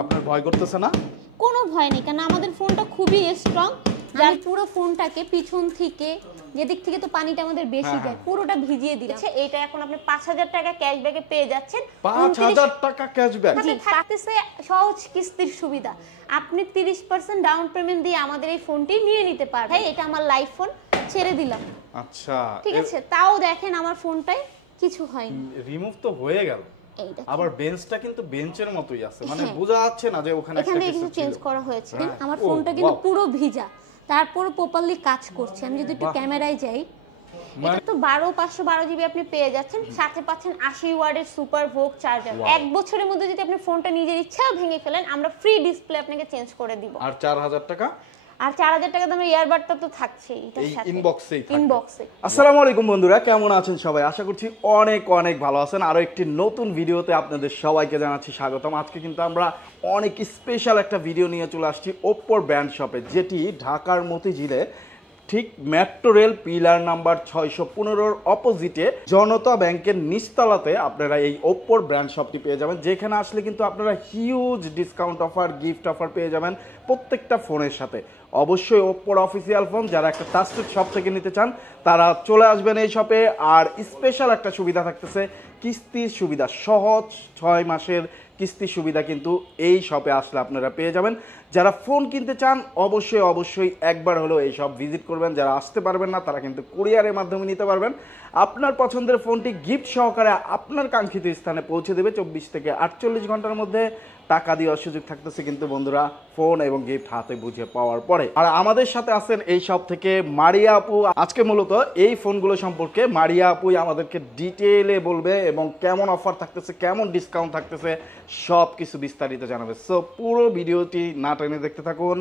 আপনার ভয় করতেছে না? কোনো ভয় নেই, কারণ আমাদের ফোনটা খুবই স্ট্রং। যার পুরো ফোনটাকে পিছন থেকে যেদিক থেকে তো পানিটা আমাদের বেশি যায় পুরোটা ভিজিয়ে দিচ্ছে। এইটা এখন আপনি 5000 টাকা ক্যাশব্যাকে পেয়ে যাচ্ছেন। 5000 টাকা ক্যাশব্যাক থাকতেছে সহজ কিস্তির সুবিধা। আপনি 30% ডাউন পেমেন্ট দিয়ে আমাদের এই ফোনটি নিয়ে নিতে পারবেন। এটা আমার লাইফ ফোন, ছেড়ে দিলাম। আচ্ছা ঠিক আছে, তাও দেখেন আমার ফোনটায় কিছু হয়নি। রিমুভ তো হয়ে গেল, আবার বেঞ্চটা কিন্তু বেঞ্চের মতোই আছে, মানে বোঝা যাচ্ছে না যে ওখানে একটা কিছু চেঞ্জ করা হয়েছে। আমার ফোনটা কিন্তু পুরো ভিজা, তারপর প্রপারলি কাজ করছে। আমি যদি একটু ক্যামেরায় যাই, এটা তো 512 জিবি আপনি পেয়ে যাচ্ছেন, সাথে পাচ্ছেন 80 ওয়াটের সুপার ভোগ চার্জার। এক বছরের মধ্যে যদি আপনি ফোনটা নিজের ইচ্ছা ভেঙে ফেলেন, আমরা ফ্রি ডিসপ্লে আপনাকে চেঞ্জ করে দিব। আর 4000 টাকা, আর 4000 টাকা দামের ইয়ারবাডটা তো থাকছেই এটার সাথে, ইনবক্সে। আসসালামু আলাইকুম বন্ধুরা, কেমন আছেন সবাই? আশা করছি অনেক অনেক ভালো আছেন। আরো একটি নতুন ভিডিওতে আপনাদের সবাইকে জানাচ্ছি স্বাগতম। আজকে কিন্তু আমরা অনেক স্পেশাল একটা ভিডিও নিয়ে চলে আসছি ওপ্পোর ব্র্যান্ড শপে, যেটি ঢাকার মতিঝিলে ঠিক মেট্রো রেল পিলার নাম্বার 615 অপোজিটে জনতা ব্যাংকের নিচতলাতে আপনারা এই ওপ্পোর ব্র্যান্ড শপটি পেয়ে যাবেন, যেখানে আসলে কিন্তু আপনারা huge discount offer, gift offer পেয়ে যাবেন প্রত্যেকটা ফোনের সাথে। অবশ্যই ওপ্পোর অফিসিয়াল ফোন যারা একটা ট্রাস্টেড শপ থেকে নিতে চান তারা চলে আসবেন এই শপে। আর স্পেশাল একটা সুবিধা থাকতেছে, কিস্তির সুবিধা, সহজ 6 মাসের কিস্তির সুবিধা কিন্তু এই শপে আসলে আপনারা পেয়ে যাবেন। যারা ফোন কিনতে চান অবশ্যই একবার হলেও এই শপ ভিজিট করবেন। যারা আসতে পারবেন না তারা কিন্তু কুরিয়ারের মাধ্যমে নিতে পারবেন। আপনার পছন্দের ফোনটি গিফট সহকারে আপনার কাঙ্ক্ষিত স্থানে পৌঁছে দেবে 24 থেকে 48 ঘন্টার মধ্যে। টাকা দেওয়ার সুযোগ থাকতেছে কিন্তু বন্ধুরা, ফোন এবং গিফট হাতে বুঝে পাওয়ার পরে। আর আমাদের সাথে আছেন এই শপ থেকে মারিয়া আপু। আজকে মূলত এই ফোনগুলো সম্পর্কে মারিয়া আপুই আমাদেরকে ডিটেইলে বলবে এবং কেমন অফার থাকতেছে, কেমন ডিসকাউন্ট থাকতেছে, সব কিছু বিস্তারিত জানাবে। সো পুরো ভিডিওটি না টেনে দেখতে থাকুন।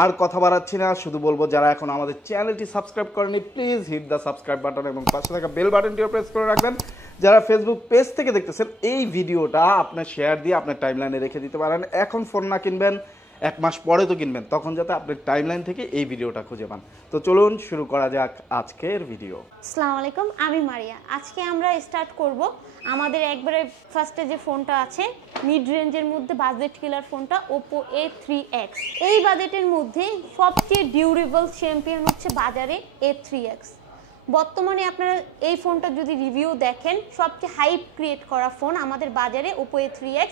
আর কথা বাড়াচ্ছি না, শুধু বলবো যারা এখন আমাদের চ্যানেলটি সাবস্ক্রাইব করেনি please hit the subscribe button এবং পাশে থাকা বেল বাটনটিও প্রেস করে রাখবেন। যারা ফেসবুক পেজ থেকে দেখতেছেন এই ভিডিওটা আপনার শেয়ার দিয়ে আপনার টাইমলাইনে রেখে দিতে পারেন। এখন ফোন না কিনবেন, 1 মাস পরে তো কিনবেন, তখন যাতে আপনার টাইমলাইন থেকে এই ভিডিওটা খুঁজে পান। তো চলুন শুরু করা যাক আজকের ভিডিও। আসসালামু আলাইকুম, আমি মারিয়া। আজকে আমরা স্টার্ট করব আমাদের একবারে ফার্স্টে যে ফোনটা আছে মিড রেঞ্জের মধ্যে বাজেট কিলার ফোনটা Oppo A3X। এই বাজেটের মধ্যে সবচেয়ে ডিউরেবল চ্যাম্পিয়ন হচ্ছে বাজারে A3X। বর্তমানে আপনারা এই ফোনটা যদি রিভিউ দেখেন, সবচেয়ে হাইপ ক্রিয়েট করা ফোন আমাদের বাজারে Oppo A3X।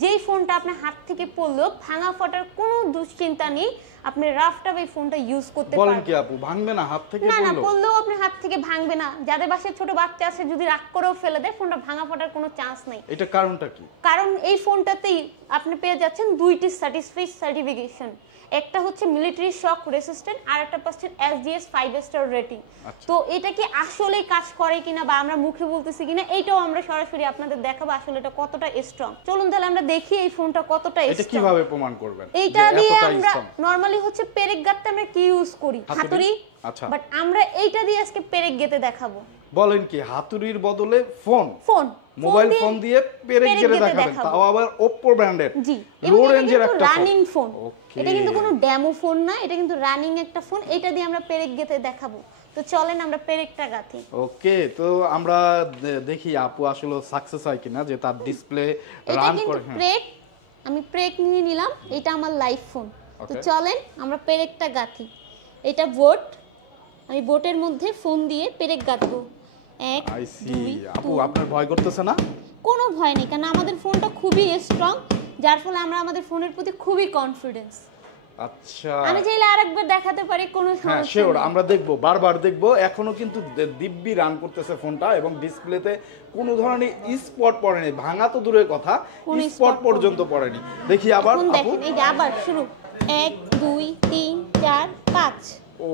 যেই ফোনটা আপনার হাত থেকে পড়লেও ভাঙা ফাটার কোনো দুশ্চিন্তা নেই, আপনি রাফটাপ এই ফোনটা ইউজ করতে পারবেন। বলেন কি আপু, ভাঙবে না হাত থেকে? না, পড়লেও আপনার হাত থেকে ভাঙবে না। যাদের বাসায় ছোট বাচ্চা আছে যদি রাগ করেও ফেলে দেয়, ফোনটা ভাঙা ফাটার কোনো চান্স নেই। এটা কারণটা কি? কারণ এই ফোনটাতেই আপনি পেয়ে যাচ্ছেন 2টি সার্টিফিকেশন। একটা হচ্ছে মিলিটারি শক রেসিস্ট্যান্ট, আর একটা পাচ্ছেন SGS 5 স্টার রেটিং। তো এটা কি আসলেই কাজ করে কিনা বা আমরা মুখে বলতেছি কিনা, এইটাও আমরা সরাসরি আপনাদের দেখাবো আসলে এটা কতটা স্ট্রং। চলুন তাহলে আমরা দেখি এই ফোনটা কতটা স্ট্রং। এটা কিভাবে প্রমাণ করবেন? এইটা দিয়ে আমরা নরমালি হচ্ছে পেরেক গাঁথতে আমরা কি ইউজ করি, হাতুড়ি। আচ্ছা, বাট আমরা এইটা দিয়ে আজকে পেরেক গেতে দেখাবো। বলেন কি, হাতুড়ির বদলে ফোন মোবাইল ফোন দিয়ে পেরেক গেতে দেখাবেন, তাও আবার Oppo ব্র্যান্ডের লো রেঞ্জের একটা রানিং ফোন। এটা কিন্তু কোনো ডেমো ফোন না, এটা কিন্তু রানিং একটা ফোন। এটা দিয়ে আমরা পেরেক গেতে দেখাবো। তো চলেন আমরা পেরেকটা গাঁথি। ওকে, তো আমরা দেখি আপু আসলে সাকসেস হয় কিনা যে তার ডিসপ্লে রান করে। পেরেক আমি পেরেক নিয়ে নিলাম, এটা আমার লাইভ ফোন। তো চলেন আমরা পেরেকটা গাঁথি। এটা বোট, আমি বোটের মধ্যে ফোন দিয়ে পেরেক গাঁথবো। আপু আপনার ভয় করতেছে না? কোনো ভয় নেই, কারণ আমাদের ফোনটা খুবই স্ট্রং, যার ফলে আমরা আমাদের ফোনের প্রতি খুবই কনফিডেন্স। আচ্ছা, আমি চাইলে আরেকবার দেখাতে পারি, কোনো সমস্যা নেই। শিওর, আমরা দেখবো, বারবার দেখবো। এখনো কিন্তু দিব্যি রান করতেছে ফোনটা এবং ডিসপ্লেতে কোনো ধরনের স্পট পড়েনি, ভাঙা তো দূরের কথা, স্পট পর্যন্ত পড়েনি। দেখি আবার আপু, এই যে আবার শুরু, 1 2 3 4 5। ও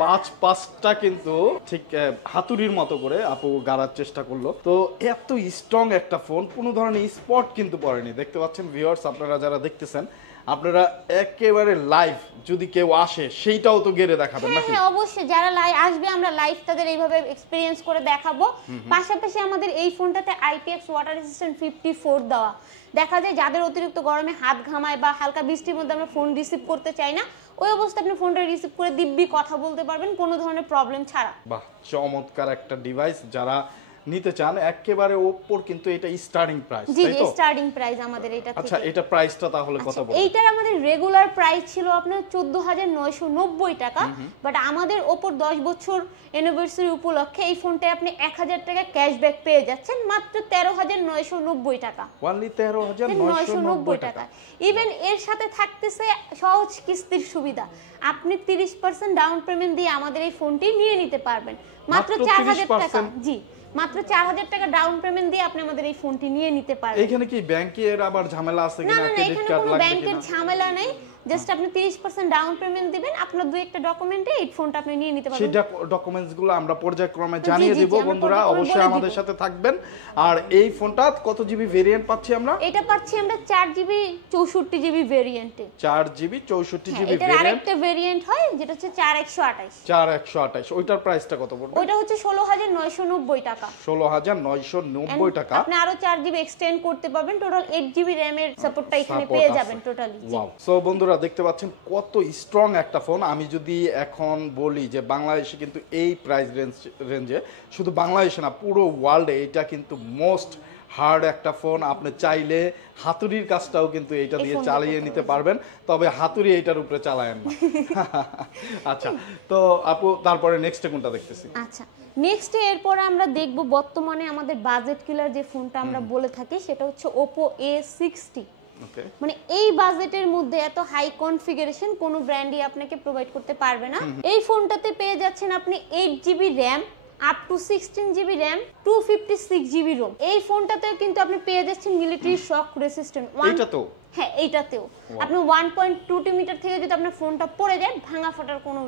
5টা কিন্তু ঠিক হাতুড়ির মতো করে আপু গাড়ার চেষ্টা করলো। তো এত স্ট্রং একটা ফোন, কোনো ধরনের স্পট কিন্তু পড়েনি। দেখতে পাচ্ছেন ভিউয়ার্স, আপনারা যারা দেখতেছেন, আপনারা একেবারে লাইভ যদি কেউ আসে সেইটাও তো গেড়ে দেখাবেন নাকি? হ্যাঁ অবশ্যই, যারা লাইভ আসবে আমরা লাইভ তাদের এইভাবে এক্সপেরিয়েন্স করে দেখাবো। পাশাপাশি আমাদের এই ফোনটাতে IPX ওয়াটার রেজিস্ট্যান্ট 54 দেওয়া। দেখা যায় যাদের অতিরিক্ত গরমে হাত ঘামায় বা হালকা বৃষ্টির মধ্যে আমরা ফোন রিসিভ করতে চাই না, ওই অবস্থায় আপনি ফোনটা রিসিভ করে দিব্যি কথা বলতে পারবেন কোনো ধরনের প্রবলেম ছাড়া। বাহ, চমৎকার একটা ডিভাইস। যারা নিতে চান একেবারে ওপ্পোর কিন্তু এটা স্টার্টিং প্রাইস, জি তাই জি তো? স্টার্টিং প্রাইস আমাদের এটা আচ্ছা, থেকে। এটা প্রাইসটা তাহলে কত বলবেন? এইটার আমাদের রেগুলার প্রাইস ছিল আপনার 14,990 টাকা, বাট আমাদের ওপর 10 বছর অ্যানিভার্সারি উপলক্ষে এই ফোনটায় আপনি 1000 টাকা ক্যাশব্যাক পেয়ে যাচ্ছেন মাত্র 13,990 টাকা। অনলি 13,990 টাকা। ইভেন এর সাথে থাকতেছে সহজ কিস্তির সুবিধা। আপনি 30% ডাউন পেমেন্ট দিয়ে আমাদের এই ফোনটি নিয়ে নিতে পারবেন মাত্র 4,000 টাকা। জি, মাত্র 4,000 টাকা ডাউন পেমেন্ট দিয়ে আপনি আমাদের এই ফোনটি নিয়ে নিতে পারবেন। এখানে কি ব্যাংকের আবার ঝামেলা আছে না কিনা, না না, ক্রেডিট এখানে কার্ড কোনো লাগবে ব্যাংকের কিনা? ঝামেলা নেই। জাস্ট আপনি 30% ডাউন পেমেন্ট দিবেন, আপনার দুই একটা ডকুমেন্টে এই ফোনটা আপনি নিয়ে নিতে সেই পারবেন। ডকুমেন্টস গুলো আমরা পর্যায়ক্রমে জি, জানিয়ে জি, দিব জি, আমরা বন্ধুরা, পর্যায়ক্রমে অবশ্যই বলে আমাদের দিব। সাথে থাকবেন। আর এই ফোনটা কত জিবি ভেরিয়েন্ট পাচ্ছি আমরা? এটা পাচ্ছি আমরা 4GB 64GB ভেরিয়েন্টে। 4GB 64GB এটার ভেরিয়েন্ট, আরেকটা ভেরিয়েন্ট হয় যেটা হচ্ছে 4128। 4128। ওইটার প্রাইসটা কত পড়বে? ওইটা হচ্ছে 16,990 টাকা। 16,990 টাকা। আপনি আরো 4GB এক্সটেন্ড করতে পারবেন, টোটাল 8GB র‍্যাম এর সাপোর্টটা এখানে Support পেয়ে আছে। যাবেন টোটালি। ওয়াও। সো বন্ধুরা দেখতে পাচ্ছেন কত স্ট্রং একটা ফোন। আমি যদি এখন বলি যে বাংলাদেশে কিন্তু এই প্রাইস রেঞ্জে, শুধু বাংলাদেশে না পুরো ওয়ার্ল্ডে এটা কিন্তু মোস্ট হার্ড একটা ফোন। আপনি চাইলে হাতুড়ির কাজটাও কিন্তু এইটা দিয়ে ফোনটা চালিয়ে করতে নিতে পারবেন, তবে হাতুড়ি এইটার উপরে চালায়েন না। আচ্ছা, তো আপু তারপরে নেক্সটে কোনটা দেখতেছি? আচ্ছা, নেক্সটে এরপরে আমরা দেখব বর্তমানে আমাদের বাজেট কিলার যে ফোনটা আমরা বলে থাকি সেটা হচ্ছে Oppo A60। ওকে, মানে এই বাজেটের মধ্যে এত হাই কনফিগারেশন কোনো ব্র্যান্ডই আপনাকে প্রোভাইড করতে পারবে না। এই ফোনটাতে পেয়ে যাচ্ছেন আপনি 8GB RAM, up to 16GB RAM, 256GB ROM. এই ফোনটাতেও কিন্তু আপনি পেয়ে যাচ্ছেন মিলিটারি শক রেসিস্ট্যান্ট। এইটা তো হ্যাঁ, এইটাতেও আপনি 1.2 মিটার থেকে যদি আপনার ফোনটা পড়ে যায় ভাঙা ফাটার কোনো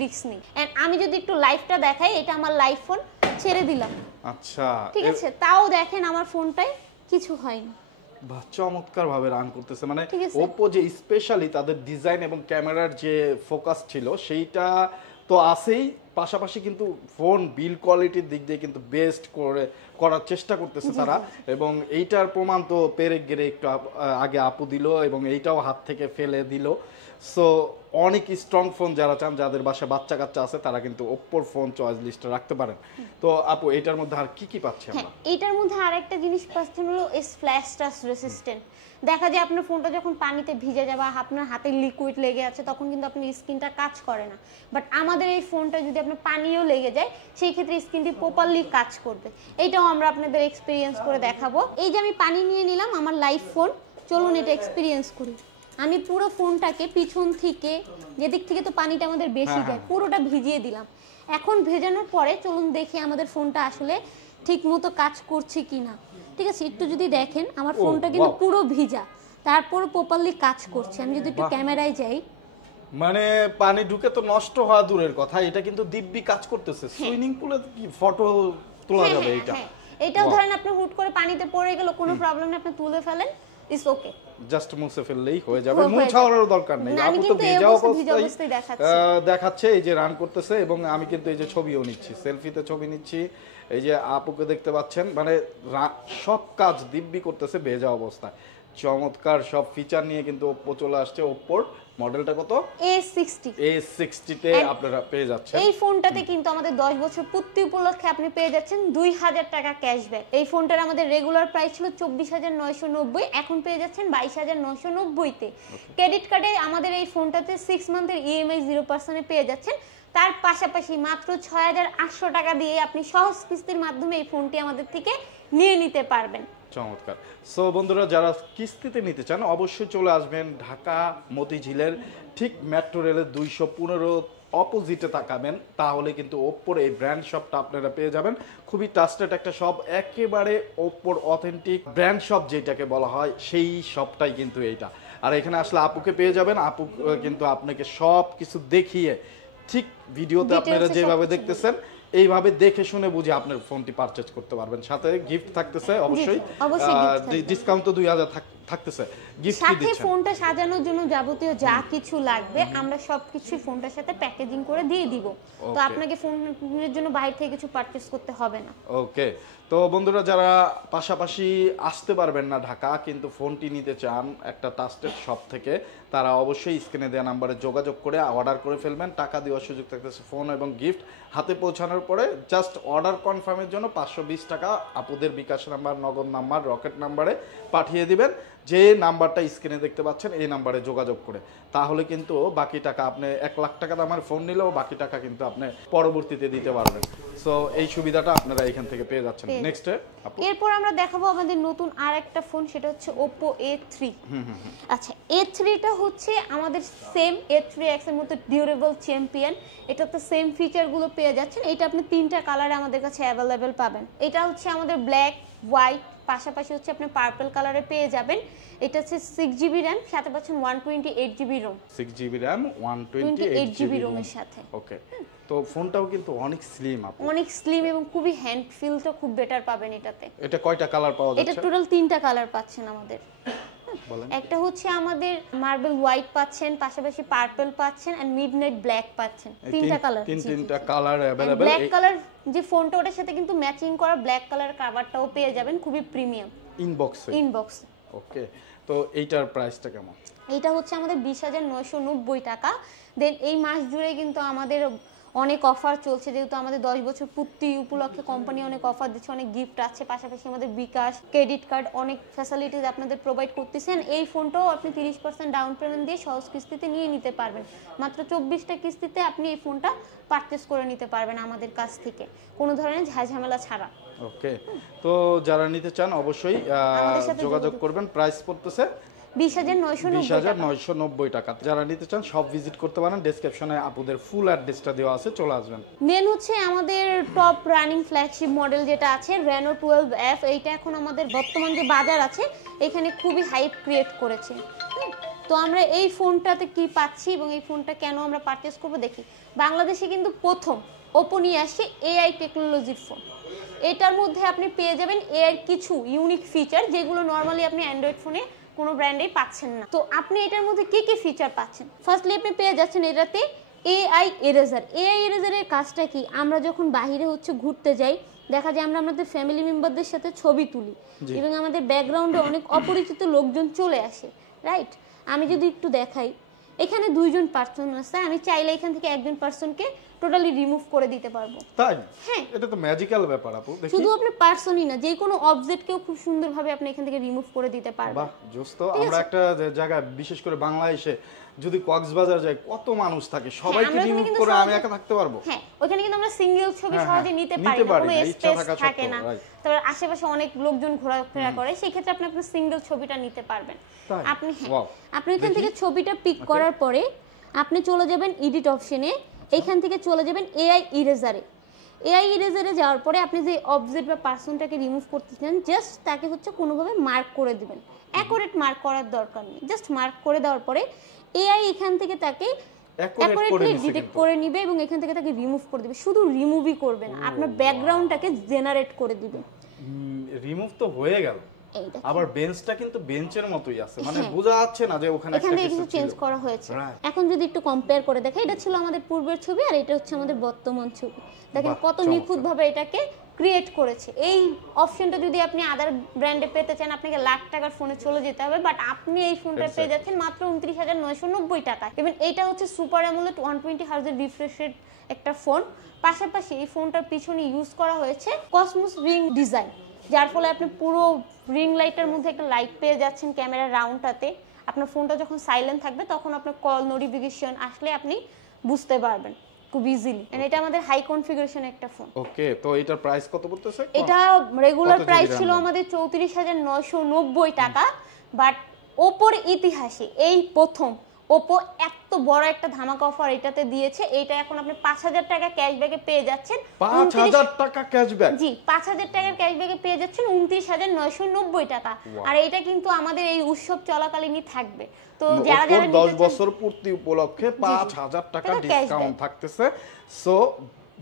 রিস্ক নেই। এন্ড আমি যদি একটু লাইভটা দেখাই, এটা আমার লাইভ ফোন, ছেড়ে দিলাম, আচ্ছা, ঠিক আছে, তাও দেখেন আমার ফোনটায় কিছু হয়নি। বাহ, চমৎকার ভাবে রান করতেছে। মানে ঠিক আছে। ওপ্পো যে স্পেশালি তাদের ডিজাইন এবং ক্যামেরার যে ফোকাস ছিল সেইটা তো আছেই, পাশাপাশি কিন্তু ফোন বিল্ড কোয়ালিটির দিক দিয়ে কিন্তু বেস্ট করার চেষ্টা করতেছে তারা। এবং এইটার প্রমাণ তো পেরেক গেরে একটু আগে আপু দিল, এবং এইটাও হাত থেকে ফেলে দিল। সো অনেক স্ট্রং ফোন যারা চান, যাদের বাসায় বাচ্চা কাচ্চা আছে, তারা কিন্তু ওপ্পোর ফোন চয়েস লিস্টে রাখতে পারেন। তো আপু এটার মধ্যে আর কি কি পাচ্ছি হ্যাঁ, আমরা? এটার মধ্যে আরেকটা জিনিস পাচ্ছেন হলো স্প্ল্যাশ টাচ রেসিস্ট্যান্ট। দেখা যায় আপনার ফোনটা যখন পানিতে ভিজে যাবে, আপনার হাতে লিকুইড লেগে আছে, তখন কিন্তু আপনার স্কিনটা কাজ করে না। বাট আমাদের এই ফোনটা যদি আপনার পানিও লেগে যায়, সেই ক্ষেত্রে স্কিনটি প্রপারলি কাজ করবে। এইটাও আমরা আপনাদের এক্সপিরিয়েন্স করে দেখাবো। এই যে আমি পানি নিয়ে নিলাম আমার লাইভ ফোন, চলুন এটা এক্সপিরিয়েন্স করি। আমি পুরো ফোনটাকে পিছন থেকে, যেদিক থেকে তো পানিটা আমাদের বেশি যায়, পুরোটা ভিজিয়ে দিলাম। এখন ভেজানোর পরে চলুন দেখি আমাদের ফোনটা আসলে ঠিক মতো কাজ করছে কিনা। ঠিক আছে, একটু যদি দেখেন আমার ফোনটা কিন্তু পুরো ভিজা, তারপর প্রপারলি কাজ করছে। আমি যদি একটু ক্যামেরায় যাই, মানে পানি ঢুকে তো নষ্ট হওয়া দূরের কথা, এটা কিন্তু দিব্যি কাজ করতেছে। সুইমিং পুলে কি ফটো তোলা যাবে এটা? এটাও ধরেন আপনি হুট করে পানিতে পড়ে গেল, কোনো প্রবলেম নেই, আপনি তুলে ফেলেন, ইটস ওকে, জাস্ট মুছে ফেললেই হয়ে যাবে, মুছাওয়ারও দরকার নেই। আমি আপু তো কিন্তু এই ভেজা অবস্থায় অবস্থায় দেখাচ্ছে, এই যে রান করতেছে, এবং আমি কিন্তু এই যে ছবিও নিচ্ছি, সেলফিতে ছবি নিচ্ছি। এই যে আপুকে দেখতে পাচ্ছেন, মানে সব কাজ দিব্যি করতেছে ভেজা অবস্থায়। চমৎকার সব ফিচার নিয়ে কিন্তু ওপ্পো চলে আসছে। ওপ্পোর মডেলটা কত? A60 তে আপনারা পেয়ে যাচ্ছেন। এই ফোনটাতে কিন্তু আমাদের 10 বছর পূর্তি উপলক্ষে আপনি পেয়ে যাচ্ছেন 2000 টাকা ক্যাশব্যাক। এই ফোনটার আমাদের রেগুলার প্রাইস ছিল 24,990, এখন পেয়ে যাচ্ছেন 22,990 তে। ক্রেডিট কার্ডে আমাদের এই ফোনটাতে 6 মান্থের EMI 0% পেয়ে যাচ্ছেন। তার পাশাপাশি মাত্র 6,800 টাকা দিয়ে আপনি সহজ কিস্তির মাধ্যমে এই ফোনটি আমাদের থেকে নিয়ে নিতে পারবেন। চমৎকার। সো বন্ধুরা, যারা কিস্তিতে নিতে চান অবশ্যই চলে আসবেন ঢাকা মতিঝিলের ঠিক মেট্রো রেলের 215 অপোজিটে তাকাবেন, তাহলে কিন্তু ওপ্পোর এই ব্র্যান্ড শপটা আপনারা পেয়ে যাবেন। খুবই ট্রাস্টেড একটা শপ, একেবারে ওপ্পোর অথেন্টিক ব্র্যান্ড শপ যেটাকে বলা হয়, সেই শপটাই কিন্তু এইটা। আর এখানে আসলে আপুকে পেয়ে যাবেন, আপু কিন্তু আপনাকে সব কিছু দেখিয়ে ঠিক ভিডিওতে আপনারা যেভাবে দেখতেছেন এইভাবে দেখে শুনে বুঝে আপনার ফোনটি পারচেজ করতে পারবেন। সাথে গিফট থাকতেছে অবশ্যই, ডিসকাউন্ট তো 2000 থাকতেছে, গিফট কি সাথে দিচ্ছেন? ফোনটা সাজানোর জন্য যাবতীয় যা কিছু লাগবে আমরা সবকিছু ফোনটার সাথে প্যাকেজিং করে দিয়ে দিব। তো আপনাকে ফোনের জন্য বাইরে থেকে কিছু পারচেজ করতে হবে না। ওকে, তো বন্ধুরা যারা পাশাপাশি আসতে পারবেন না ঢাকা কিন্তু ফোনটি নিতে চান একটা ট্রাস্টেড শপ থেকে, তারা অবশ্যই স্ক্রিনে দেওয়া নাম্বারে যোগাযোগ করে অর্ডার করে ফেলবেন। টাকা দেওয়ার সুযোগ থাকতেছে, ফোন এবং গিফট হাতে পৌঁছানোর পরে জাস্ট অর্ডার কনফার্মের জন্য 520 টাকা আপুদের বিকাশ নাম্বার, নগদ নাম্বার, রকেট নাম্বারে পাঠিয়ে দিবেন। যে নাম্বারটা স্ক্রিনে দেখতে পাচ্ছেন এই নাম্বারে যোগাযোগ করে, তাহলে কিন্তু বাকি টাকা আপনি 1 লাখ টাকা দামের ফোন নিলেও বাকি টাকা কিন্তু আপনি পরবর্তীতে দিতে পারবেন। সো এই সুবিধাটা আপনারা এখান থেকে পেয়ে যাচ্ছেন। নেক্সট এরপর আমরা দেখাবো আমাদের নতুন আরেকটা ফোন, সেটা হচ্ছে Oppo A3। আচ্ছা, A3টা হচ্ছে আমাদের সেম A3X এর মতো ডিউরেবল চ্যাম্পিয়ন। এটাতে সেম ফিচারগুলো পেয়ে যাচ্ছেন। এটা আপনি 3টা কালারে আমাদের কাছে অ্যাভেলেবেল পাবেন। এটা হচ্ছে আমাদের ব্ল্যাক, হোয়াইট, পাশাপাশি হচ্ছে আপনি পার্পল কালারে পেয়ে যাবেন। এটা হচ্ছে 6GB র্যাম, সাথে পাচ্ছেন 128GB Rome. 6GB RAM 128GB রোমের সাথে। ওকে, তো ফোনটাও কিন্তু অনেক স্লিম, অনেক স্লিম এবং খুবই হ্যান্ড ফিলটা খুব বেটার পাবেন এটাতে। এটা কয়টা কালার পাওয়া যাচ্ছে? এটা টোটাল 3টা কালার পাচ্ছেন আমাদের। বলেন। একটা হচ্ছে আমাদের মার্বেল হোয়াইট পাচ্ছেন, পাশাপাশি পার্পল পাচ্ছেন এন্ড মিডনাইট ব্ল্যাক পাচ্ছেন। 3টা কালার, তিনটা কালার अवेलेबल। ব্ল্যাক কালার যে ফোনটা ওটার সাথে কিন্তু ম্যাচিং করা ব্ল্যাক কালার কভারটাও পেয়ে যাবেন, খুবই প্রিমিয়াম ইনবক্স। ওকে, তো এইটার প্রাইসটা কেমন? এইটা হচ্ছে আমাদের 20,990 টাকা। দেন এই মাস জুড়ে কিন্তু আমাদের অনেক অফার চলছে, যেহেতু আমাদের 10 বছর পূর্তি উপলক্ষে কোম্পানি অনেক অফার দিচ্ছে, অনেক গিফট আছে। পাশাপাশি আমাদের বিকাশ, ক্রেডিট কার্ড, অনেক ফ্যাসিলিটিস আপনাদের প্রোভাইড করতেছেন। এই ফোনটাও আপনি 30% ডাউন পেমেন্ট দিয়ে সহজ কিস্তিতে নিয়ে নিতে পারবেন। মাত্র 24টা কিস্তিতে আপনি এই ফোনটা পারচেজ করে নিতে পারবেন আমাদের কাছ থেকে, কোনো ধরনের ঝামেলা ছাড়া। ওকে, তো যারা নিতে চান অবশ্যই যোগাযোগ করবেন। প্রাইস পড়তেছে 20,990 টাকা। যারা নিতে চান সব ভিজিট করতে পারেন, ডেসক্রিপশনে আপুদের ফুল অ্যাড্রেসটা দেওয়া আছে, চলে আসবেন। দেন হচ্ছে আমাদের টপ রানিং ফ্ল্যাগশিপ মডেল যেটা আছে Reno 12F। এইটা এখন আমাদের বর্তমান যে বাজার আছে এখানে খুবই হাইপ ক্রিয়েট করেছে। তো আমরা এই ফোনটাতে কি পাচ্ছি এবং এই ফোনটা কেন আমরা পারচেজ করব দেখি। বাংলাদেশে কিন্তু প্রথম Oppo নিয়ে আসছে AI টেকনোলজির ফোন। এটার মধ্যে আপনি পেয়ে যাবেন এর কিছু ইউনিক ফিচার যেগুলো নরমালি আপনি অ্যান্ড্রয়েড ফোনে কোনো ব্র্যান্ডেই পাচ্ছেন না। তো আপনি এটার মধ্যে কি কি ফিচার পাচ্ছেন? ফার্স্টলি আপনি পেয়ে যাচ্ছেন এটাতে AI ইরেজার। AI ইরেজারের কাজটা কি? আমরা যখন বাইরে হচ্ছে ঘুরতে যাই, দেখা যায় আমরা আমাদের ফ্যামিলি মেম্বারদের সাথে ছবি তুলি এবং আমাদের ব্যাকগ্রাউন্ডে অনেক অপরিচিত লোকজন চলে আসে, রাইট? আমি যদি একটু দেখাই, এখানে 2জন পার্সন আছে, আমি চাইলে এখান থেকে একজন পার্সনকে টোটালি রিমুভ করে দিতে পারবো। তাই? হ্যাঁ, এটা তো ম্যাজিক্যাল ব্যাপার আপু। দেখি, শুধু আপনি পার্সনই না, যে কোনো অবজেক্টকেও খুব সুন্দরভাবে আপনি এখান থেকে রিমুভ করে দিতে পারবেন। বাহ, জোস। তো আমরা একটা জায়গা, বিশেষ করে বাংলাদেশে যদি কক্সবাজার যাই, কত মানুষ থাকে, সবাইকে রিমুভ করে আমি একা থাকতে পারবো। হ্যাঁ, ওখানে কিন্তু আমরা সিঙ্গেল ছবি সহজে নিতে পারি না, কোনো স্পেস থাকে না। তারপর আশেপাশে অনেক লোকজন ঘোরাফেরা করে, সেই ক্ষেত্রে আপনি আপনার সিঙ্গেল ছবিটা নিতে পারবেন। আপনি আপনি এখান থেকে ছবিটা পিক করার পরে আপনি চলে যাবেন এডিট অপশনে, এইখান থেকে চলে যাবেন AI ইরেজারে। AI ইরেজারে যাওয়ার পরে আপনি যে অবজেক্ট বা পার্সনটাকে রিমুভ করতে চান, জাস্ট তাকে হচ্ছে কোনোভাবে মার্ক করে দিবেন। অ্যাকুরেট মার্ক করার দরকার নেই, জাস্ট মার্ক করে দেওয়ার পরে AI এখান থেকে তাকে অ্যাকুরেটলি ডিটেক্ট করে নিবে এবং এখান থেকে তাকে রিমুভ করে দিবে। শুধু রিমুভই করবে না, আপনার ব্যাকগ্রাউন্ডটাকে জেনারেট করে দিবে। রিমুভ তো হয়ে গেল, আবার বেঞ্চটা কিন্তু বেঞ্চের মতোই আছে, মানে বোঝা যাচ্ছে না যে ওখানে একটা কিছু চেঞ্জ করা হয়েছে। এখন যদি একটু কম্পেয়ার করে দেখেন, এটা ছিল আমাদের পূর্বের ছবি আর এটা হচ্ছে আমাদের বর্তমান ছবি। দেখেন কত নিখুঁতভাবে এটাকে ক্রিয়েট করেছে। এই অপশনটা যদি আপনি আদার ব্র্যান্ডে পেতে চান, আপনাকে লাখ টাকার ফোনে চলে যেতে হবে, বাট আপনি এই ফোনটা পেয়ে যাচ্ছেন মাত্র 29,990 টাকায়। এবং এটা হচ্ছে সুপার অ্যামোলেড 120 হার্জের রিফ্রেশ রেট একটা ফোন। পাশাপাশি এই ফোনটার পিছনে ইউজ করা হয়েছে কসমোস রিং ডিজাইন, যার ফলে আপনি পুরো রিং লাইটের মধ্যে একটা লাইট পেয়ে যাচ্ছেন ক্যামেরার রাউন্ডটাতে। আপনার ফোনটা যখন সাইলেন্ট থাকবে তখন আপনার কল নোটিফিকেশন আসলে আপনি বুঝতে পারবেন খুব ইজিলি। এন্ড এটা আমাদের হাই কনফিগারেশন একটা ফোন। ওকে, তো এটার প্রাইস কত পড়তেছে? এটা রেগুলার প্রাইস ছিল আমাদের 34,990 টাকা, বাট ওপোর ইতিহাসে এই প্রথম Oppo এত বড় একটা ধামাকা অফার এটাতে দিয়েছে। এটা এখন আপনি 5,000 টাকা ক্যাশব্যাকে পেয়ে যাচ্ছেন। 5,000 টাকা ক্যাশব্যাক? জি, 5,000 টাকার ক্যাশব্যাকে পেয়ে যাচ্ছেন 29,990 টাকা। আর এটা কিন্তু আমাদের এই উৎসব চলাকালীনই থাকবে। তো যারা যারা 10 বছর পূর্তি উপলক্ষে 5,000 টাকা ডিসকাউন্ট থাকতেছে। সো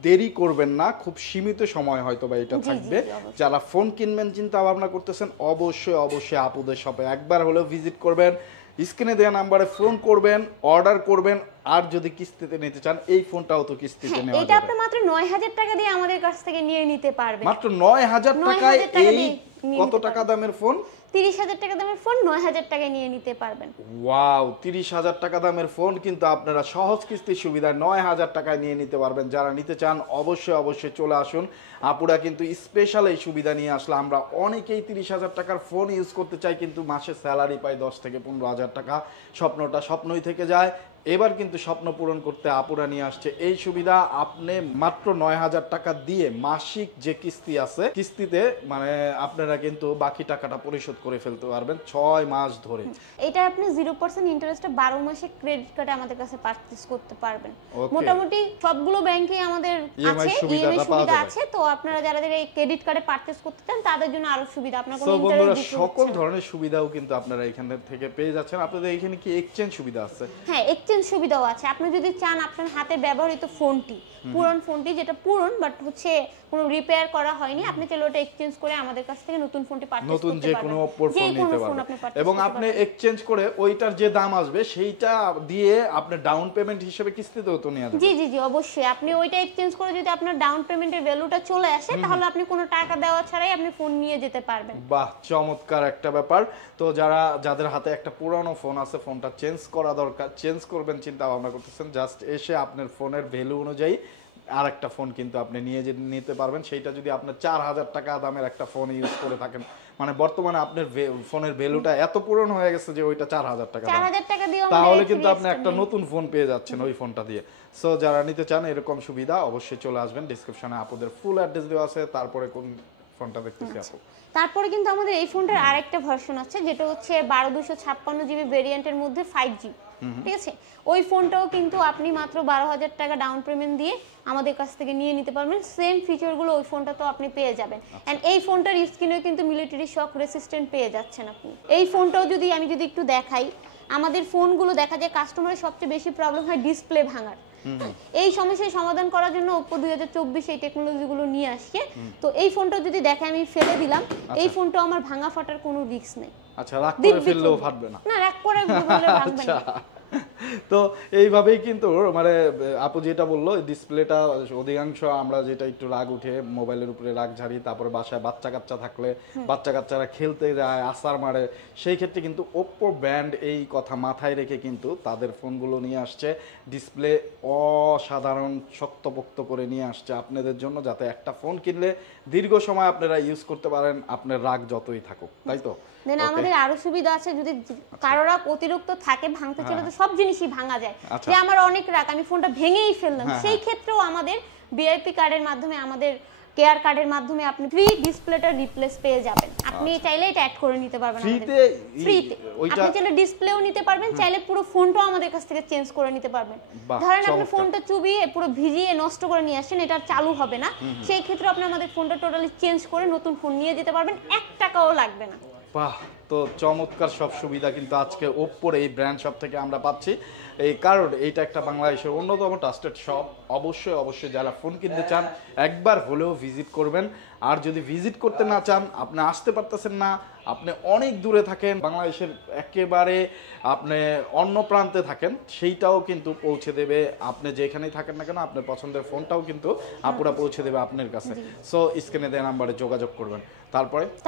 দেরি করবেন না, খুব সীমিত সময় হয়তো বা এটা জি, জি, থাকবে। জি, অবশ্যই। যারা ফোন কিনবেন চিন্তা ভাবনা করতেছেন অবশ্যই অবশ্যই আপুদের শপে একবার হলেও ভিজিট করবেন, স্ক্রিনে দেওয়া নাম্বারে ফোন করবেন, অর্ডার করবেন। আর যদি কিস্তিতে নিতে চান এই ফোনটাও তো কিস্তিতে হ্যাঁ, নেওয়া এটা যাবে। আপনি মাত্র 9,000 টাকা দিয়ে আমাদের কাছ থেকে নিয়ে নিতে পারবেন। মাত্র 9,000 টাকায় 9,000 টাকা এই দিয়ে নিয়ে কত নিতে টাকা পারবেন। দামের ফোন? 30,000 টাকা দামের ফোন 9,000 টাকায় নিয়ে নিতে পারবেন। ওয়াও, 30,000 টাকা দামের ফোন কিন্তু আপনারা সহজ কিস্তির সুবিধায় 9,000 টাকায় নিয়ে নিতে পারবেন। যারা নিতে চান অবশ্যই অবশ্যই চলে আসুন। আপুরা কিন্তু স্পেশাল এই সুবিধা নিয়ে আসলে আমরা অনেকেই 30,000 টাকার ফোন ইউজ করতে চাই কিন্তু মাসে স্যালারি পাই 10 থেকে 15,000 টাকা, স্বপ্নটা স্বপ্নই থেকে যায়। এবার কিন্তু স্বপ্ন পূরণ করতে আপুরা নিয়ে আসছে এই সুবিধা। আপনি মাত্র 9,000 টাকা দিয়ে মাসিক যে কিস্তি আছে কিস্তিতে মানে আপনারা কিন্তু বাকি টাকাটা পরিশোধ করে ফেলতে পারবেন 6 মাস ধরে। এটা আপনি 0% ইন্টারেস্টে 12 মাসে ক্রেডিট কার্ডে আমাদের কাছে পারচেজ করতে পারবেন। Okay. মোটামুটি সবগুলো ব্যাংকে আমাদের EMI আছে, সুবিধাটা ইএমআই পাওয়া সুবিধা যাবে। আছে। তো আপনারা যারা এই ক্রেডিট কার্ডে পারচেজ করতে চান তাদের জন্য আরো সুবিধা, আপনার কোনো তো বন্ধুরা ইন্টারেস্ট দিতে সকল হচ্ছে না। ধরনের সুবিধাও কিন্তু আপনারা এখান থেকে পেয়ে যাচ্ছেন। আপনাদের এখানে কি এক্সচেঞ্জ সুবিধা আছে? হ্যাঁ, এক্সচেঞ্জ সুবিধাও আছে। আপনি যদি চান আপনার হাতে ব্যবহৃত ফোনটি, পুরনো ফোনটি যেটা পুরন বাট হচ্ছে কোনো রিপেয়ার করা হয়নি, আপনি চাইলে ওটা এক্সচেঞ্জ করে আমাদের কাছ থেকে নতুন ফোনটি পারচেজ করতে নতুন পারবেন। যে কোনো অপর ফোন নিতে পারবেন এবং আপনি এক্সচেঞ্জ করে ওইটার যে দাম আসবে সেইটা দিয়ে আপনি ডাউন পেমেন্ট হিসেবে কিস্তিতেও তো নিয়ে যাবেন। জি জি জি, অবশ্যই। আপনি ওইটা এক্সচেঞ্জ করে যদি আপনার ডাউন পেমেন্টের ভ্যালুটা চলে আসে তাহলে আপনি কোনো টাকা দেওয়া ছাড়াই আপনি ফোন নিয়ে যেতে পারবেন। বাহ, চমৎকার একটা ব্যাপার। তো যাদের হাতে একটা পুরানো ফোন আছে, ফোনটা চেঞ্জ করা দরকার, চেঞ্জ করবেন চিন্তা ভাবনা করতেছেন, জাস্ট এসে আপনার ফোনের ভ্যালু অনুযায়ী আর একটা ফোন কিন্তু আপনি নিতে পারবেন। সেইটা যদি আপনার 4,000 টাকা দামের একটা ফোন ইউজ করে থাকেন, মানে বর্তমানে আপনার ফোনের ভ্যালুটা এত পুরনো হয়ে গেছে যে ওইটা 4,000 টাকা দাম, 4,000 টাকা দিয়ে তাহলে কিন্তু আপনি একটা নতুন ফোন পেয়ে যাচ্ছেন ওই ফোনটা দিয়ে। সো যারা নিতে চান এরকম সুবিধা অবশ্যই চলে আসবেন। ডেসক্রিপশনে আপনাদের ফুল অ্যাড্রেস দেওয়া আছে। তারপরে কোন ফোনটা দেখতেছি আপু? তারপরে কিন্তু আমাদের এই ফোনটার আরেকটা ভার্সন আছে যেটা হচ্ছে 12/256 জিবি ভেরিয়েন্টের মধ্যে 5G, ঠিক আছে? ওই ফোনটাও কিন্তু আপনি মাত্র 12,000 টাকা ডাউন পেমেন্ট দিয়ে আমাদের কাছ থেকে নিয়ে নিতে পারবেন। সেম ফিচারগুলো ওই ফোনটা তো আপনি পেয়ে যাবেন। এন্ড এই ফোনটার স্ক্রিনেও কিন্তু মিলিটারি শক রেসিস্ট্যান্ট পেয়ে যাচ্ছেন আপনি। এই ফোনটাও আমি যদি একটু দেখাই, আমাদের ফোনগুলো দেখা যায় কাস্টমারের সবচেয়ে বেশি প্রবলেম হয় ডিসপ্লে ভাঙার। এই সমস্যার সমাধান করার জন্য Oppo 2024 এই টেকনোলজিগুলো নিয়ে আসছে। তো এই ফোনটা যদি দেখে আমি ফেলে দিলাম, এই ফোনটা আমার ভাঙা ফাটার কোনো রিস্ক নেই। আচ্ছা, রাগ করে ফেললেও ফাটবে না? না, রাগ করে ফেললে ভাঙবে না। তো এইভাবেই কিন্তু মানে আপু যেটা বললো, ডিসপ্লেটা অধিকাংশ আমরা যেটা একটু রাগ উঠে মোবাইলের উপরে রাগ ঝাড়ি, তারপরে বাসায় বাচ্চা কাচ্চা থাকলে বাচ্চা কাচ্চারা খেলতে যায়, আসার মারে, সেই ক্ষেত্রে কিন্তু ওপ্পো ব্র্যান্ড এই কথা মাথায় রেখে কিন্তু তাদের ফোনগুলো নিয়ে আসছে। ডিসপ্লে অসাধারণ শক্তপোক্ত করে নিয়ে আসছে আপনাদের জন্য, যাতে একটা ফোন কিনলে দীর্ঘ সময় আপনারা ইউজ করতে পারেন, আপনার রাগ যতই থাকুক, তাই তো? দেন আমাদের আরো সুবিধা আছে, যদি কারো রাগ অতিরিক্ত থাকে, ভাঙতে চলে তো সব জিনিসই ভাঙা যায়। যে আমার অনেক রাগ, আমি ফোনটা ভেঙেই ফেললাম, সেই ক্ষেত্রেও আমাদের ভিআইপি কার্ডের মাধ্যমে, আমাদের কেয়ার কার্ডের মাধ্যমে আপনি ফ্রি ডিসপ্লেটা রিপ্লেস পেয়ে যাবেন। আপনি চাইলে এটা অ্যাড করে নিতে পারবেন ফ্রিতে। আপনি চাইলে ডিসপ্লেও নিতে পারবেন, চাইলে পুরো ফোনটাও আমাদের কাছ থেকে চেঞ্জ করে নিতে পারবেন। ধরেন আপনি ফোনটা চুবিয়ে পুরো ভিজিয়ে নষ্ট করে নিয়ে আসেন, এটা চালু হবে না, সেই ক্ষেত্রে আপনি আমাদের ফোনটা টোটালি চেঞ্জ করে নতুন ফোন নিয়ে যেতে পারবেন, 1 টাকাও লাগবে না। বাহ, তো চমৎকার সব সুবিধা কিন্তু আজকে ওপ্পোর এই ব্র্যান্ড শপ থেকে আমরা পাচ্ছি। এই কারণ এইটা একটা বাংলাদেশের অন্যতম ট্রাস্টেড শপ। অবশ্যই অবশ্যই যারা ফোন কিনতে চান একবার হলেও ভিজিট করবেন। আর যদি ভিজিট করতে না চান, আপনি আসতে পারতেছেন না, আপনি অনেক দূরে থাকেন, বাংলাদেশের একেবারে আপনি অন্য প্রান্তে থাকেন, সেইটাও কিন্তু পৌঁছে দেবে। আপনি যেখানেই থাকেন না কেন, আপনার পছন্দের ফোনটাও কিন্তু আপুরা পৌঁছে দেবে আপনার কাছে। সো স্ক্রিনে দেওয়া নাম্বারে যোগাযোগ করবেন।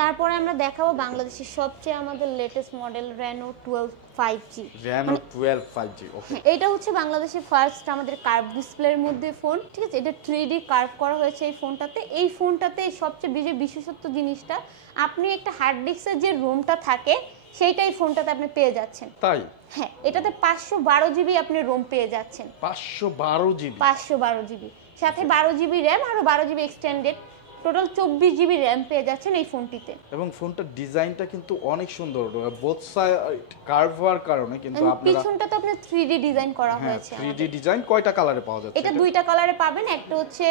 তারপরে আমরা দেখাবো বাংলাদেশের সবচেয়ে আমাদের latest model Reno 12 5G। Reno 12 5G, ওকে। এটা হচ্ছে বাংলাদেশের ফার্স্ট আমাদের কার্ভ ডিসপ্লের মধ্যে ফোন, ঠিক আছে? এটা 3D কার্ভ করা হয়েছে এই ফোনটাতে। এই ফোনটাতে সবচেয়ে বিশেষত্ব জিনিসটা, আপনি একটা হার্ড ডিস্কের যে রোমটা থাকে সেইটাই ফোনটাতে আপনি পেয়ে যাচ্ছেন। তাই? হ্যাঁ, এটাতে 512 জিবি আপনি রোম পেয়ে যাচ্ছেন। 512 জিবি? 512 জিবি, সাথে 12 জিবি র্যাম, আরো 12 GB extended, total 24 GB RAM পেয়ে যাচ্ছেন এই ফোনটিতে। এবং ফোনটার ডিজাইনটা কিন্তু অনেক সুন্দর, বোথ সাইড কার্ভ হওয়ার কারণে কিন্তু আপনারা পিছনটা তো আপনার 3D ডিজাইন করা হয়েছে। 3D ডিজাইন কয়টা কালারে পাওয়া যাচ্ছে? এটা 2টা কালারে পাবেন, একটা হচ্ছে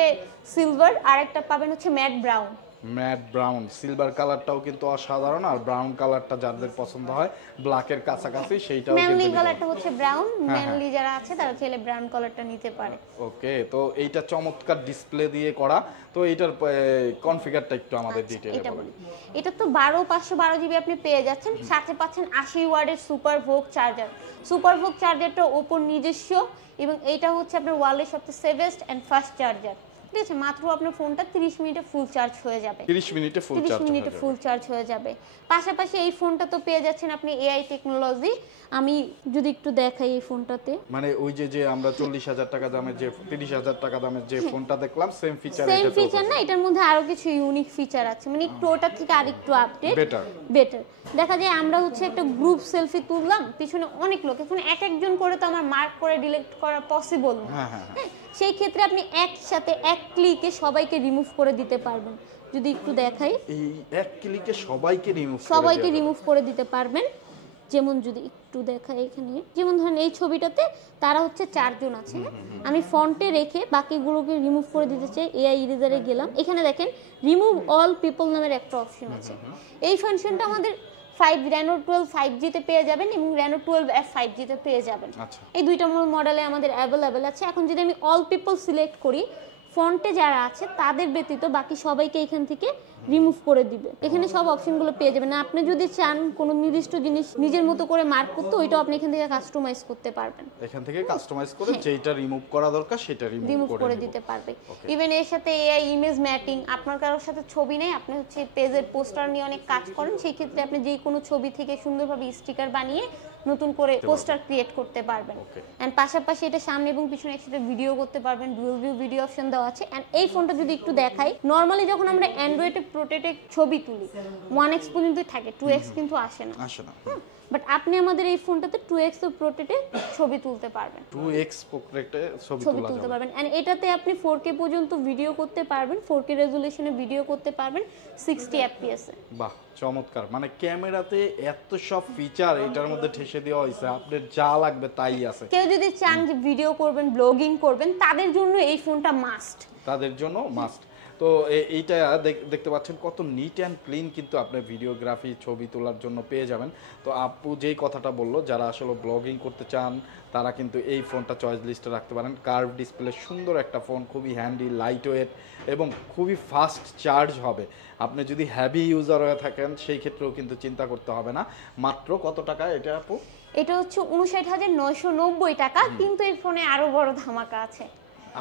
সিলভার আর একটা পাবেন হচ্ছে matte brown. Matte brown, silver কালারটাও কিন্তু অসাধারণ, আর ব্রাউন কালারটা যাদের পছন্দ হয় ব্ল্যাকের কাছাকাছি সেইটাও কিন্তু ম্যানলি নিতে কালারটা হচ্ছে ব্রাউন, হ্যাঁ। ম্যানলি যারা আছে তারা চাইলে ব্রাউন কালারটা নিতে পারে। ওকে, তো এইটা চমৎকার ডিসপ্লে দিয়ে করা, তো এইটার কনফিগারটা একটু আমাদের ডিটেইলে এটা বলুন। বলি, এটা তো 512 জিবি আপনি পেয়ে যাচ্ছেন, সাথে পাচ্ছেন 80 ওয়াটের সুপার ভোগ চার্জার। সুপার ভোগ চার্জারটা ওপোর নিজস্ব, এবং এইটা হচ্ছে আপনার ওয়ার্ল্ডের সবচেয়ে সেভেস্ট অ্যান্ড ফাস্ট চার্জার। ঠিক আছে, মাত্র আপনার ফোনটা 30 মিনিটে ফুল চার্জ হয়ে যাবে। 30 মিনিটে ফুল 30 চার্জ মিনিটে ফুল চার্জ হয়ে যাবে। পাশাপাশি এই ফোনটা তো পেয়ে যাচ্ছেন আপনি এআই টেকনোলজি। আমি যদি একটু দেখাই এই ফোনটাতে, মানে ওই যে আমরা 40,000 টাকা দামের যে 30,000 টাকা দামের যে ফোনটা দেখলাম সেম ফিচার সেম এটা ফিচার না, এটার মধ্যে আরো কিছু ইউনিক ফিচার আছে, মানে একটু ওটার থেকে আরেকটু আপডেট বেটার। বেটার। দেখা যায় আমরা হচ্ছে একটা গ্রুপ সেলফি তুললাম, পিছনে অনেক লোক, এখন এক একজন করে তো আমার মার্ক করে ডিলিট করা পসিবল না। হ্যাঁ হ্যাঁ হ্যাঁ, সেই ক্ষেত্রে আপনি একসাথে এক ক্লিকে সবাইকে রিমুভ করে দিতে পারবেন। যদি একটু দেখাই, এই এক ক্লিকে সবাইকে রিমুভ করে দিতে পারবেন। যেমন যদি একটু দেখাই এখানে, যেমন ধরেন এই ছবিটাতে তারা হচ্ছে 4 জন আছে, আমি ফন্টে রেখে বাকিগুলোকে রিমুভ করে দিতে চাই, এআই ইরেজারে গেলাম, এখানে দেখেন রিমুভ অল পিপল নামের একটা অপশন আছে। এই ফাংশনটা আমাদের Reno 12 5G তে পেয়ে যাবেন এবং Reno 12F 5G তে পেয়ে যাবেন। আচ্ছা। এই দুইটা মডেলে আমাদের অ্যাভেলেবেল আছে। এখন যদি আমি অল পিপল সিলেক্ট করি, ফন্টে যারা আছে তাদের ব্যতীত বাকি সবাইকে এখান থেকে রিমুভ করে দিবে। এখানে সব অপশনগুলো পেয়ে যাবেন। আপনি যদি চান কোনো নির্দিষ্ট জিনিস নিজের মতো করে মার্ক করতে, ওইটাও আপনি এখান থেকে কাস্টমাইজ করতে পারবেন। এখান থেকে কাস্টমাইজ করে যেটা রিমুভ করা দরকার সেটা রিমুভ করে দিতে পারবে। ইভেন এর সাথে এআই ইমেজ ম্যাটিং, আপনার কারোর সাথে ছবি নেই, আপনি হচ্ছে পেজের পোস্টার নিয়ে অনেক কাজ করেন, সেই ক্ষেত্রে আপনি যে কোনো ছবি থেকে সুন্দরভাবে স্টিকার বানিয়ে নতুন করে পোস্টার ক্রিয়েট করতে পারবেন। এন্ড পাশাপাশি এটা সামনে এবং পিছনে একসাথে ভিডিও করতে পারবেন, ডুয়াল ভিউ ভিডিও অপশন দেওয়া আছে। এন্ড এই ফোনটা যদি একটু দেখাই, নরমালি যখন আমরা অ্যান্ড্রয়েডে প্রোটেক্টেড ছবি তুলি 1x পর্যন্তই থাকে, 2x কিন্তু আসে না। বাট আপনি আমাদের এই ফোনটাতে 2x প্রোটেক্টে ছবি তুলতে পারবেন, 2x প্রোটেক্টে ছবি তুলতে পারবেন। এন্ড এটাতে আপনি 4K পর্যন্ত ভিডিও করতে পারবেন, 4K রেজোলিউশনে ভিডিও করতে পারবেন 60 fps এ। বাহ, চমৎকার। মানে ক্যামেরাতে এত সব ফিচার এটার মধ্যে ঠেসে দেওয়া হয়েছে, আপনার যা লাগবে তাই আছে। কেউ যদি চান যে ভিডিও করবেন, ব্লগিং করবেন, তাদের জন্য এই ফোনটা মাস্ট, তাদের জন্য মাস্ট। তো এইটা দেখতে পাচ্ছেন কত নিট অ্যান্ড ক্লিন, কিন্তু আপনার ভিডিওগ্রাফি ছবি তোলার জন্য পেয়ে যাবেন। তো আপু যেই কথাটা বললো, যারা আসলে ব্লগিং করতে চান তারা কিন্তু এই ফোনটা চয়েস লিস্টে রাখতে পারেন। কার্ভ ডিসপ্লে, সুন্দর একটা ফোন, খুবই হ্যান্ডি, লাইট ওয়েট এবং খুবই ফাস্ট চার্জ হবে। আপনি যদি হ্যাভি ইউজার হয়ে থাকেন সেই ক্ষেত্রেও কিন্তু চিন্তা করতে হবে না। মাত্র কত টাকা এটা আপু? এটা হচ্ছে 59,990 টাকা, কিন্তু এই ফোনে আরো বড় ধামাকা আছে।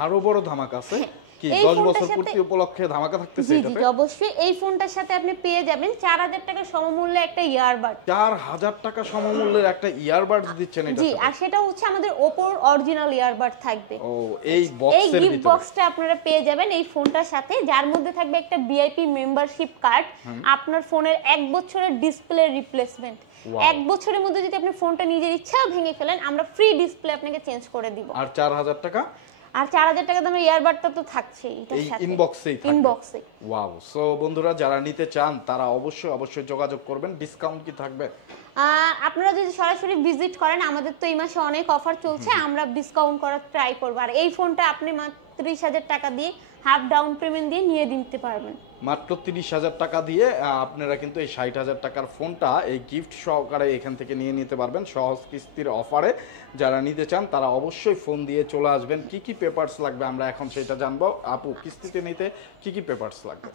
আরো বড় ধামাকা আছে? কি 10 বছর পূর্তি উপলক্ষে ধামাকা থাকতেছে এটাতে? জি, অবশ্যই। এই ফোনটার সাথে আপনি পেয়ে যাবেন 4000 টাকা সমমূল্যে একটা ইয়ারবাড। 4000 টাকা সমমূল্যের একটা ইয়ারবাড দিচ্ছেন এটা? জি, আর সেটা হচ্ছে আমাদের ওপোর অরিজিনাল ইয়ারবাড থাকবে। ও, এই বক্সের গিফট ভিতরে বক্সটা আপনারা পেয়ে যাবেন এই ফোনটার সাথে, যার মধ্যে থাকবে একটা ভিআইপি মেম্বারশিপ কার্ড, আপনার ফোনের 1 বছরের ডিসপ্লে রিপ্লেসমেন্ট। 1 বছরের মধ্যে যদি আপনি ফোনটা নিজের ইচ্ছা ভেঙে ফেলেন, আমরা ফ্রি ডিসপ্লে আপনাকে চেঞ্জ করে দিব। আর 4000 টাকা? আর 4000 টাকা দামের ইয়ারবাডটা তো থাকছেই এটার সাথে, ইনবক্সে। ওয়াও। সো বন্ধুরা, যারা নিতে চান তারা অবশ্যই যোগাযোগ করবেন। ডিসকাউন্ট কি থাকবে? আপনারা যদি সরাসরি ভিজিট করেন, আমাদের তো এই মাসে অনেক অফার চলছে, আমরা ডিসকাউন্ট করার ট্রাই করব। আর এই ফোনটা আপনি মাত্র 30,000 টাকা দিয়ে হাফ ডাউন পেমেন্ট দিয়ে নিয়ে নিতে পারবেন। মাত্র 30,000 টাকা দিয়ে আপনারা কিন্তু এই 60,000 টাকার ফোনটা এই গিফট সহকারে এখান থেকে নিয়ে নিতে পারবেন সহজ কিস্তির অফারে। যারা নিতে চান তারা অবশ্যই ফোন দিয়ে চলে আসবেন। কি কি পেপারস লাগবে আমরা এখন সেটা জানবো। আপু, কিস্তিতে নিতে কি কি পেপারস লাগবে?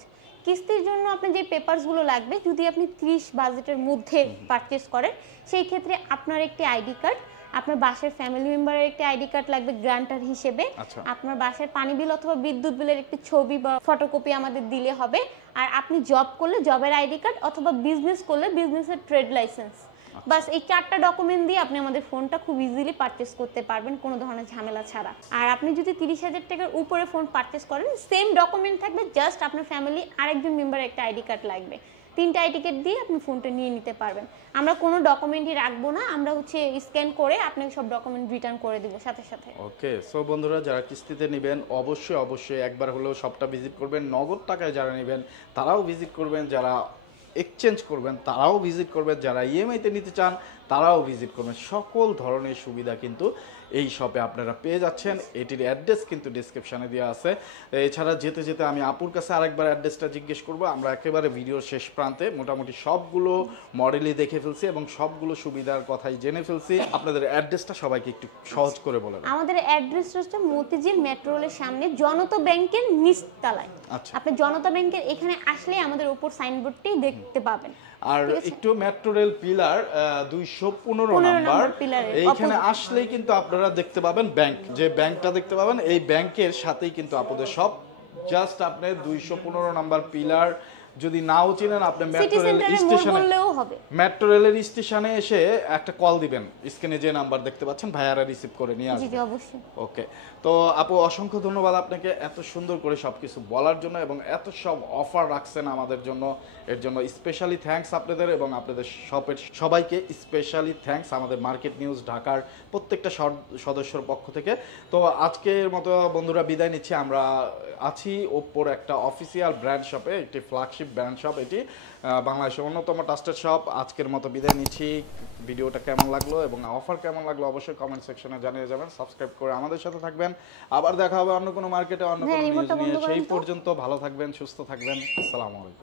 কিস্তির জন্য আপনি যে পেপারসগুলো লাগবে, যদি আপনি 30 বাজেটের মধ্যে পারচেজ করেন, সেই ক্ষেত্রে আপনার একটি আইডি কার্ড, আপনার বাসার ফ্যামিলি মেম্বারের একটি আইডি কার্ড লাগবে গ্রান্টার হিসেবে, আপনার বাসার পানি বিল অথবা বিদ্যুৎ বিলের একটি ছবি বা ফটোকপি আমাদের দিলে হবে। আর আপনি জব করলে জবের আইডি কার্ড, অথবা বিজনেস করলে বিজনেসের ট্রেড লাইসেন্স। বাস এই 4টা ডকুমেন্ট দিয়ে আপনি আমাদের ফোনটা খুব ইজিলি পারচেজ করতে পারবেন, কোনো ধরনের ঝামেলা ছাড়া। আর আপনি যদি 30,000 টাকার উপরে ফোন পারচেজ করেন, সেম ডকুমেন্ট থাকবে, জাস্ট আপনার ফ্যামিলি আরেকজন মেম্বারের একটা আইডি কার্ড লাগবে। 3টা আইডি কার্ড দিয়ে আপনি ফোনটা নিয়ে নিতে পারবেন। আমরা কোনো ডকুমেন্টই রাখবো না, আমরা হচ্ছে স্ক্যান করে আপনাকে সব ডকুমেন্ট রিটার্ন করে দিব সাথে সাথে। ওকে। সো বন্ধুরা, যারা কিস্তিতে নেবেন অবশ্যই একবার হলেও শপটা ভিজিট করবেন। নগদ টাকায় যারা নেবেন তারাও ভিজিট করবেন। যারা এক্সচেঞ্জ করবেন তারাও ভিজিট করবেন, যারা ইএমআইতে নিতে চান তারাও ভিজিট করবেন। সকল ধরনের সুবিধা কিন্তু এই শপে আপনারা পেয়ে যাচ্ছেন। এটির অ্যাড্রেস কিন্তু ডিসক্রিপশানে দেওয়া আছে। এছাড়া যেতে যেতে আমি আপুর কাছে আরেকবার অ্যাড্রেসটা জিজ্ঞেস করব। আমরা একেবারে ভিডিওর শেষ প্রান্তে মোটামুটি সবগুলো মডেলই দেখে ফেলছি এবং সবগুলো সুবিধার কথাই জেনে ফেলছি। আপনাদের অ্যাড্রেসটা সবাইকে একটু সহজ করে বলেন। আমাদের অ্যাড্রেস হচ্ছে মতিঝিল মেট্রো রেলের সামনে জনতা ব্যাংকের নিচতলায়। আচ্ছা। আপনি জনতা ব্যাংকের এখানে আসলে আমাদের উপর সাইনবোর্ডটি দেখতে পাবেন। আর একটু মেট্রো রেল পিলার 215 নাম্বার এইখানে আসলেই কিন্তু আপনারা দেখতে পাবেন ব্যাংক, যে ব্যাংকটা দেখতে পাবেন এই ব্যাংকের সাথেই কিন্তু আপনাদের সব। জাস্ট আপনি 215 নাম্বার পিলার যদি নাও চিনেন আপনি মেট্রো রেল স্টেশনে, মেট্রো রেলের স্টেশনে এসে একটা কল দিবেন, স্ক্রিনে যে নাম্বার দেখতে পাচ্ছেন ভাইয়ারা রিসিভ করে নিয়ে আসবে। জি অবশ্যই। ওকে, তো আপু অসংখ্য ধন্যবাদ আপনাকে এত সুন্দর করে সবকিছু বলার জন্য এবং এত সব অফার রাখছেন আমাদের জন্য, এর জন্য স্পেশালি থ্যাঙ্কস আপনাদের এবং আপনাদের শপের সবাইকে স্পেশালি থ্যাঙ্কস আমাদের মার্কেট নিউজ ঢাকার প্রত্যেকটা সদস্যর পক্ষ থেকে। তো আজকের মতো বন্ধুরা বিদায় নিচ্ছি। আমরা আছি ওপ্পোর একটা অফিসিয়াল ব্র্যান্ড শপে, একটি ফ্ল্যাগশিপ ব্র্যান্ড শপ, এটি বাংলাদেশের অন্যতম ট্রাস্টেড শপ। আজকের মতো বিদায় নিচ্ছি। ভিডিওটা কেমন লাগলো এবং অফার কেমন লাগলো অবশ্যই কমেন্ট সেকশনে জানিয়ে যাবেন। সাবস্ক্রাইব করে আমাদের সাথে থাকবেন। আবার দেখা হবে অন্য কোনো মার্কেটে অন্য কোনো নিউজ নিয়ে। সেই পর্যন্ত ভালো থাকবেন, সুস্থ থাকবেন। আসসালামু আলাইকুম।